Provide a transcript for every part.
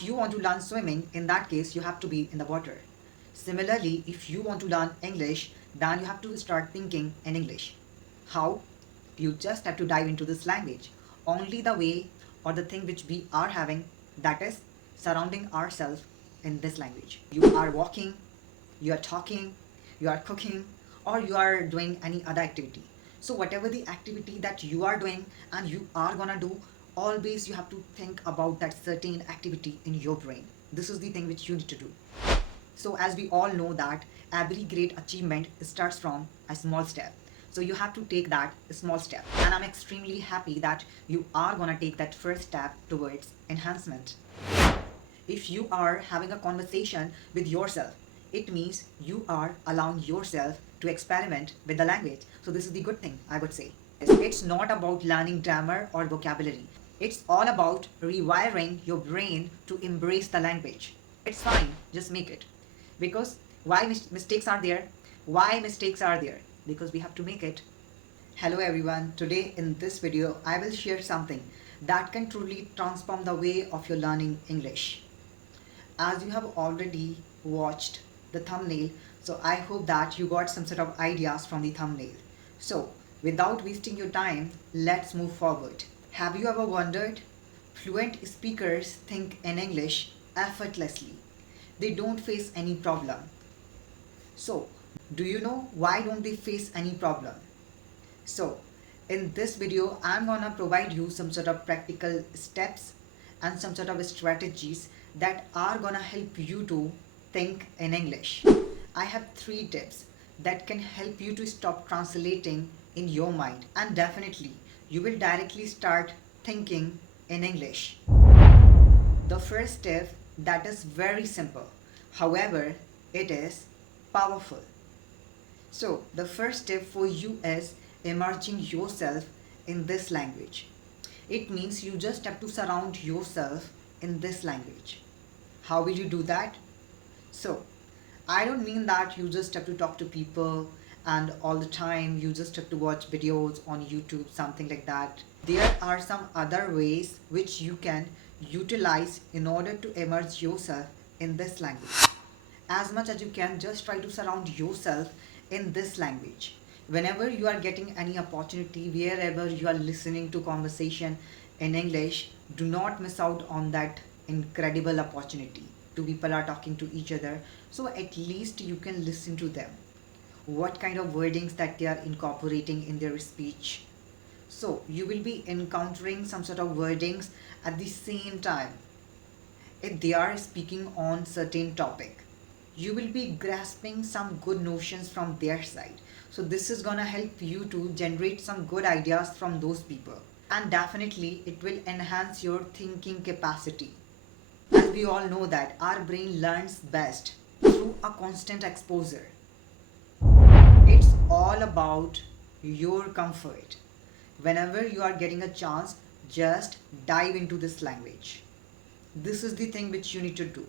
If you want to learn swimming, in that case, you have to be in the water. Similarly, if you want to learn English, then you have to start thinking in English. How? You just have to dive into this language. Only the way or the thing which we are having, that is surrounding ourselves in this language. You are walking, you are talking, you are cooking, or you are doing any other activity. So whatever the activity that you are doing and you are gonna do, always you have to think about that certain activity in your brain. This is the thing which you need to do. So as we all know that every great achievement starts from a small step. So you have to take that small step. And I'm extremely happy that you are gonna take that first step towards enhancement. If you are having a conversation with yourself, it means you are allowing yourself to experiment with the language. So this is the good thing, I would say. It's not about learning grammar or vocabulary. It's all about rewiring your brain to embrace the language. It's fine, just make it. Because why mistakes are there? Why mistakes are there? Because we have to make it. Hello everyone, today in this video I will share something that can truly transform the way of your learning English. As you have already watched the thumbnail, so I hope that you got some sort of ideas from the thumbnail. So without wasting your time, let's move forward. Have you ever wondered? Fluent speakers think in English effortlessly. They don't face any problem. So, do you know why don't they face any problem? So, in this video, I'm gonna provide you some sort of practical steps and some sort of strategies that are gonna help you to think in English. I have 3 tips that can help you to stop translating in your mind, and definitely you will directly start thinking in English. The first tip that is very simple, however, it is powerful. So, the first step for you is immersing yourself in this language. It means you just have to surround yourself in this language. How will you do that? So, I don't mean that you just have to talk to people and all the time you just have to watch videos on YouTube, something like that. There are some other ways which you can utilize in order to immerse yourself in this language. As much as you can, just try to surround yourself in this language. Whenever you are getting any opportunity, wherever you are listening to conversation in English, do not miss out on that incredible opportunity. Two people are talking to each other, so at least you can listen to them. What kind of wordings that they are incorporating in their speech. So you will be encountering some sort of wordings at the same time. If they are speaking on certain topic, you will be grasping some good notions from their side. So this is gonna help you to generate some good ideas from those people. And definitely it will enhance your thinking capacity. As we all know that our brain learns best through a constant exposure. It's all about your comfort. Whenever you are getting a chance, just dive into this language. This is the thing which you need to do.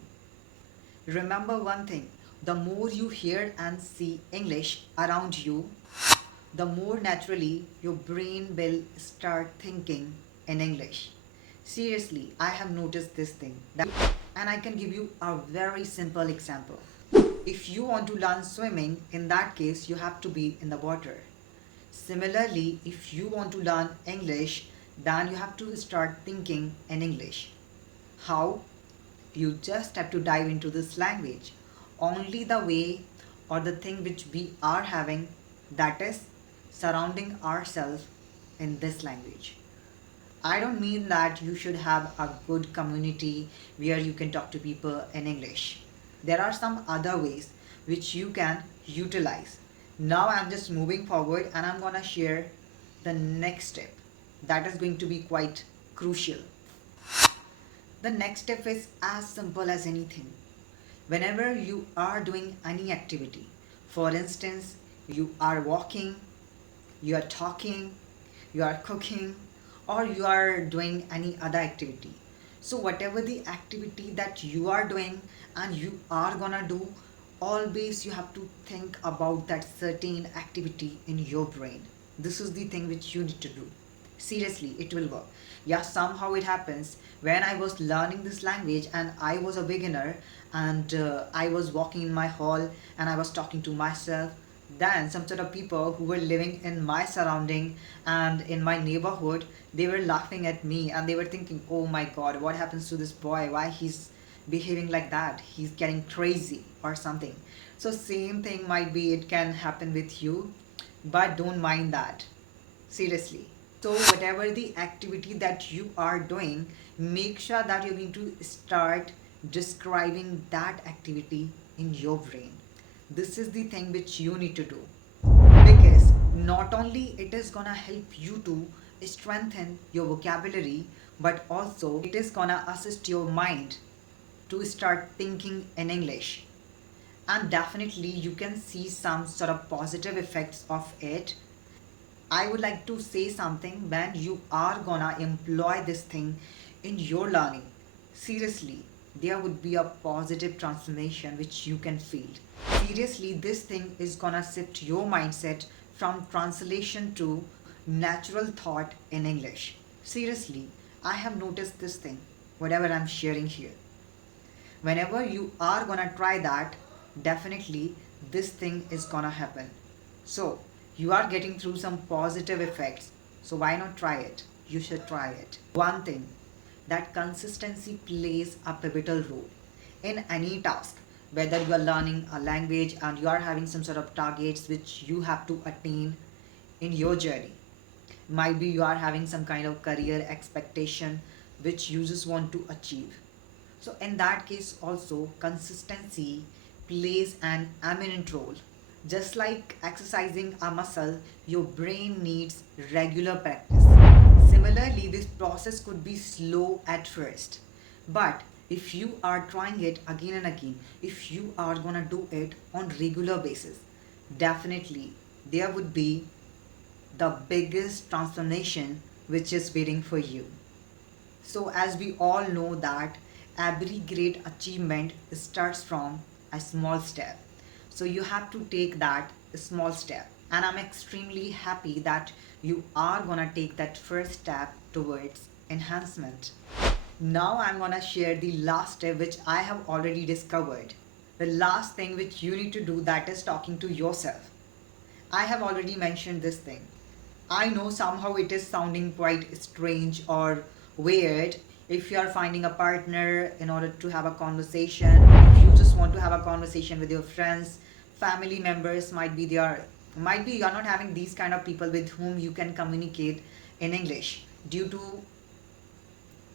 Remember one thing, the more you hear and see English around you, the more naturally your brain will start thinking in English. Seriously, I have noticed this thing. And I can give you a very simple example. If you want to learn swimming, in that case, you have to be in the water. Similarly, if you want to learn English, then you have to start thinking in English. How? You just have to dive into this language. Only the way or the thing which we are having, that is surrounding ourselves in this language. I don't mean that you should have a good community where you can talk to people in English. There are some other ways which you can utilize. Now I'm just moving forward and I'm gonna share the next step. That is going to be quite crucial. The next step is as simple as anything. Whenever you are doing any activity, for instance, you are walking, you are talking, you are cooking, or you are doing any other activity. So whatever the activity that you are doing and you are gonna do, always you have to think about that certain activity in your brain. This is the thing which you need to do. Seriously, it will work. Yeah, somehow it happens when I was learning this language and I was a beginner, and I was walking in my hall and I was talking to myself. Then some sort of people who were living in my surrounding and in my neighborhood, they were laughing at me and they were thinking, oh my god, what happens to this boy, why he's behaving like that, he's getting crazy or something. So same thing might be, it can happen with you, but don't mind that, seriously. So whatever the activity that you are doing, make sure that you're going to start describing that activity in your brain. This is the thing which you need to do, because not only it is gonna help you to strengthen your vocabulary, but also it is gonna assist your mind to start thinking in English. And definitely you can see some sort of positive effects of it. I would like to say something, when you are gonna employ this thing in your learning, seriously, there would be a positive transformation which you can feel. Seriously, this thing is gonna shift your mindset from translation to natural thought in English. Seriously, I have noticed this thing, whatever I'm sharing here. Whenever you are gonna try that, definitely this thing is gonna happen. So you are getting through some positive effects, so why not try it? You should try it. One thing, that consistency plays a pivotal role in any task, whether you are learning a language and you are having some sort of targets which you have to attain in your journey. Might be you are having some kind of career expectation which you just want to achieve. So in that case also, consistency plays an eminent role. Just like exercising a muscle, your brain needs regular practice. Similarly, this process could be slow at first, but if you are trying it again and again, if you are gonna do it on regular basis, definitely there would be the biggest transformation which is waiting for you. So, as we all know that every great achievement starts from a small step. So, you have to take that small step. And I'm extremely happy that you are gonna take that first step towards enhancement. Now, I'm gonna share the last step which I have already discovered. The last thing which you need to do, that is talking to yourself. I have already mentioned this thing. I know somehow it is sounding quite strange or weird. If you are finding a partner in order to have a conversation, if you just want to have a conversation with your friends, family members, might be you are not having these kind of people with whom you can communicate in English due to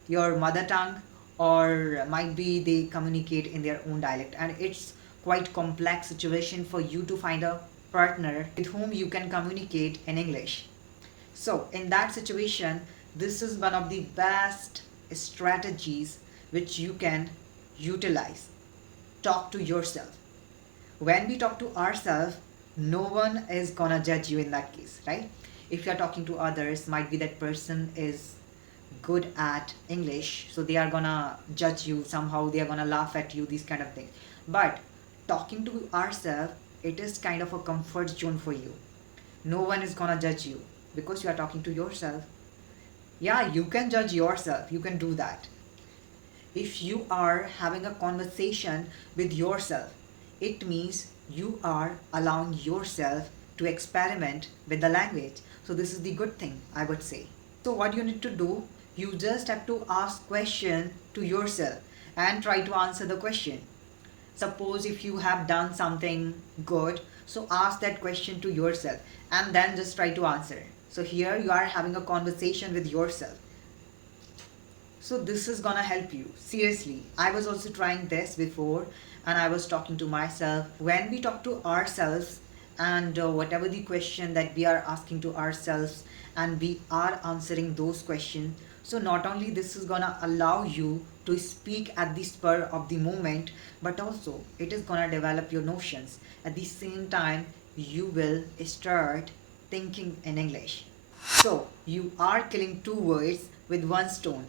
your mother tongue, or might be they communicate in their own dialect, and it's quite complex situation for you to find a partner with whom you can communicate in English. So in that situation, this is one of the best strategies which you can utilize. Talk to yourself. When we talk to ourselves, no one is gonna judge you in that case, right? If you're talking to others, might be that person is good at English, so they are gonna judge you somehow, they are gonna laugh at you, these kind of things. But talking to ourselves, it is kind of a comfort zone for you. No one is gonna judge you because you are talking to yourself. Yeah, you can judge yourself, you can do that. If you are having a conversation with yourself, it means you are allowing yourself to experiment with the language. So this is the good thing, I would say. So what you need to do, you just have to ask question to yourself and try to answer the question. Suppose if you have done something good, so ask that question to yourself and then just try to answer. So here you are having a conversation with yourself. So this is gonna help you. Seriously, I was also trying this before and I was talking to myself. When we talk to ourselves and whatever the question that we are asking to ourselves and we are answering those questions, so not only this is gonna allow you to speak at the spur of the moment, but also it is gonna develop your notions. At the same time, you will start thinking in English. So you are killing two words with one stone.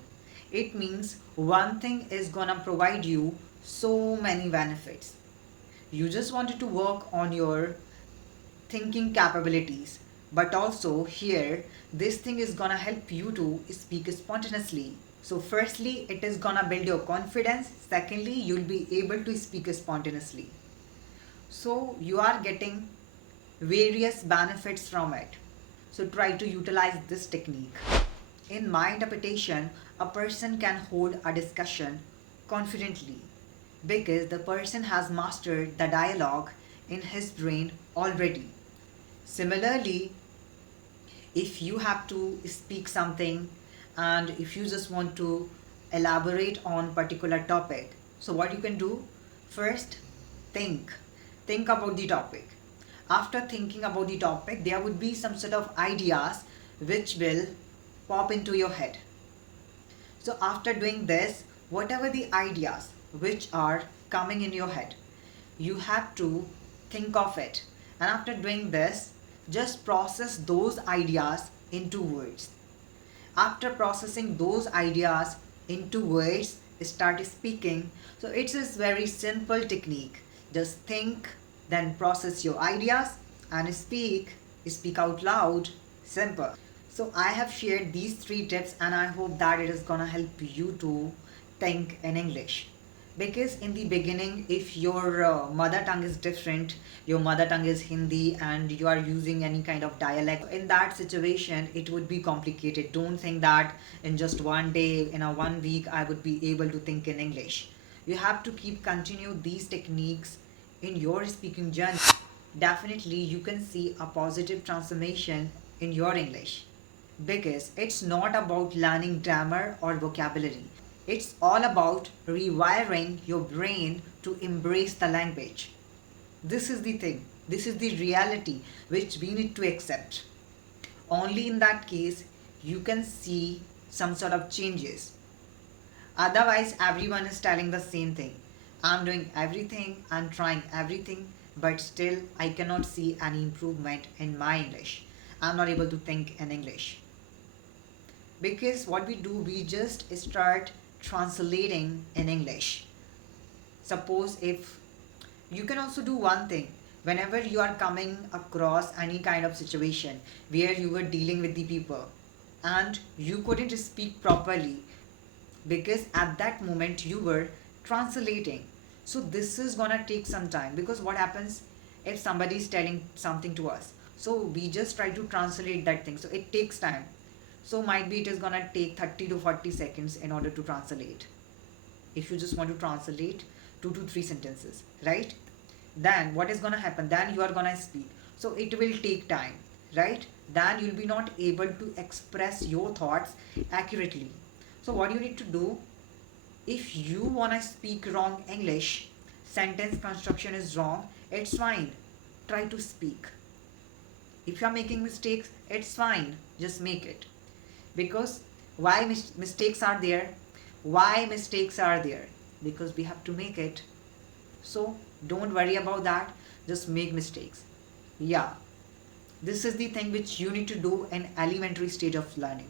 It means one thing is gonna provide you so many benefits. You just wanted to work on your thinking capabilities, but also here This thing is gonna help you to speak spontaneously. So firstly, it is gonna build your confidence. Secondly, you'll be able to speak spontaneously. So you are getting various benefits from it. So try to utilize this technique. In my interpretation, a person can hold a discussion confidently because the person has mastered the dialogue in his brain already. Similarly, if you have to speak something and if you just want to elaborate on particular topic, so what you can do, first think about the topic. After thinking about the topic, there would be some sort of ideas which will pop into your head. So after doing this, whatever the ideas which are coming in your head, you have to think of it. And after doing this, just process those ideas into words. After processing those ideas into words, start speaking. So it's a very simple technique. Just think, then process your ideas and speak out loud. Simple. So I have shared these 3 tips and I hope that it is gonna help you to think in English. Because in the beginning, if your mother tongue is different, your mother tongue is Hindi and you are using any kind of dialect, in that situation it would be complicated. Don't think that in just one day, in a 1 week, I would be able to think in English. You have to keep continue these techniques in your speaking journey. Definitely you can see a positive transformation in your English. Because it's not about learning grammar or vocabulary. It's all about rewiring your brain to embrace the language. This is the thing. This is the reality which we need to accept. Only in that case you can see some sort of changes. Otherwise, everyone is telling the same thing. I'm doing everything, I'm trying everything, but still I cannot see any improvement in my English. I'm not able to think in English. Because what we do, we just start translating in English. Suppose if you can also do one thing, whenever you are coming across any kind of situation where you were dealing with the people and you couldn't speak properly because at that moment you were translating. So this is gonna take some time, because what happens if somebody is telling something to us, so we just try to translate that thing, so it takes time. So might be it is gonna take 30 to 40 seconds in order to translate. If you just want to translate 2 to 3 sentences, right? Then what is gonna happen? Then you are gonna speak. So it will take time, right? Then you'll be not able to express your thoughts accurately. So what you need to do, if you wanna speak wrong English, sentence construction is wrong, it's fine. Try to speak. If you are making mistakes, it's fine. Just make it. Because why mistakes are there? Why mistakes are there? Because we have to make it. So don't worry about that. Just make mistakes. Yeah. This is the thing which you need to do in elementary stage of learning.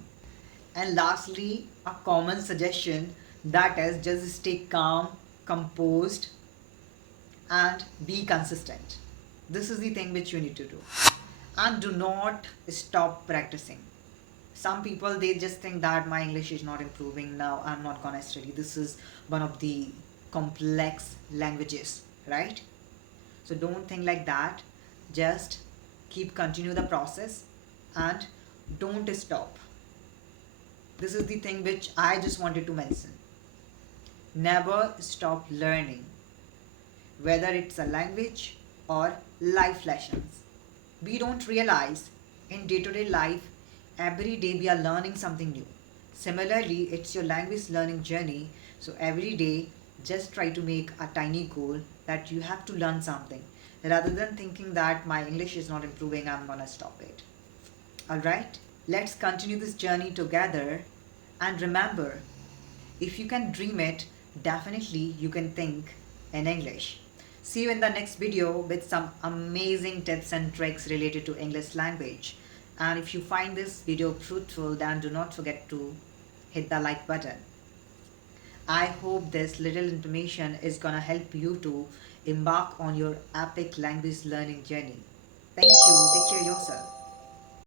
And lastly, a common suggestion, that is just stay calm, composed, and be consistent. This is the thing which you need to do. And do not stop practicing. Some people, they just think that my English is not improving, now I'm not gonna study. This is one of the complex languages, right? So don't think like that. Just continue the process and don't stop. This is the thing which I just wanted to mention. Never stop learning, whether it's a language or life lessons. We don't realize in day-to-day life, every day we are learning something new. Similarly, it's your language learning journey. So every day, just try to make a tiny goal that you have to learn something, rather than thinking that my English is not improving, I'm gonna stop it. Alright, let's continue this journey together. And remember, if you can dream it, definitely you can think in English. See you in the next video with some amazing tips and tricks related to English language. And if you find this video fruitful, then do not forget to hit the like button. I hope this little information is gonna help you to embark on your epic language learning journey. Thank you. Take care of yourself.